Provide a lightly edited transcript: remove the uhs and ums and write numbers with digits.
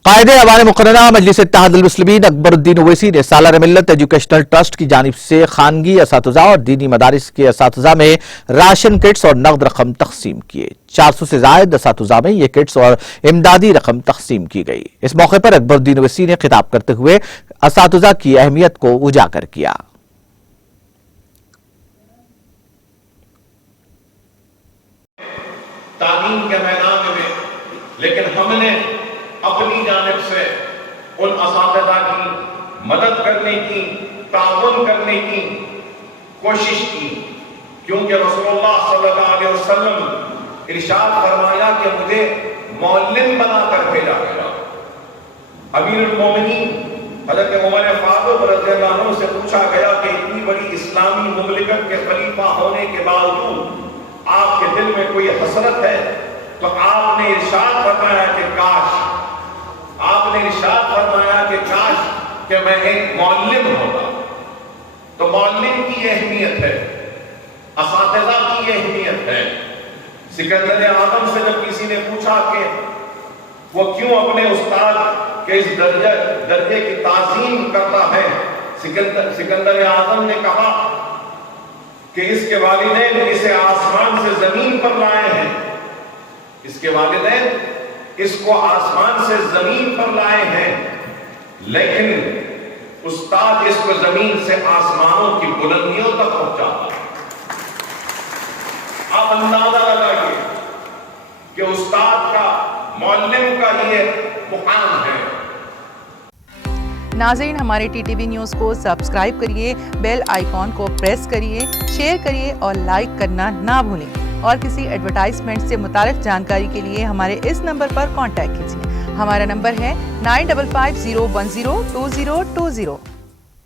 قائد ایوان مقررہ مجلس اتحاد المسلمین اکبر الدین اویسی نے سالار ملت ایجوکیشنل ٹرسٹ کی جانب سے خانگی اساتذہ اور دینی مدارس کے اساتذہ میں راشن کٹس اور نقد رقم تقسیم کیے۔ 400 سے زائد اساتذہ میں یہ کٹس اور امدادی رقم تقسیم کی گئی۔ اس موقع پر اکبر الدین اویسی نے خطاب کرتے ہوئے اساتذہ کی اہمیت کو اجاگر کیا۔ تعلیم کے میدان میں لیکن ہم نے اپنی جانب سے ان اساتذہ کی مدد کرنے کی، تعاون کرنے کی کوشش کی، کیونکہ رسول اللہ صلی اللہ علیہ وسلم ارشاد فرمایا کہ مجھے معلم بنا کر بھیجا گیا۔ امیر المومنین حضرت عمر فاروق رضی اللہ عنہ سے پوچھا گیا کہ اتنی بڑی اسلامی مملکت کے خلیفہ ہونے کے باوجود آپ کے دل میں کوئی حسرت ہے؟ تو آپ نے ارشاد فرمایا کہ کہ میں ایک معلم ہوتا۔ تو معلم کی اہمیت ہے، اساتذہ کی اہمیت ہے۔ سکندر اعظم سے جب کسی نے پوچھا کہ وہ کیوں اپنے استاد کے اس درجے کی تعظیم کرتا ہے، سکندر اعظم نے کہا کہ اس کے والدین اسے آسمان سے زمین پر لائے ہیں، اس کے والدین اس کو آسمان سے زمین پر لائے ہیں، لیکن استاد اس کو زمین سے آسمانوں کی بلندیوں تک پہنچاتا۔ آپ اندازہ لگائیے کہ استاد کا، معلم کا یہ مقام ہے۔ ناظرین، ہمارے ٹی ٹی وی نیوز کو سبسکرائب کریے، بیل آئیکن کو پریس کریے، شیئر کریے اور لائک کرنا نہ بھولیں۔ اور کسی ایڈورٹائزمنٹ سے متعلق جانکاری کے لیے ہمارے اس نمبر پر کانٹیکٹ کیجیے۔ ہمارا نمبر ہے 9550102020۔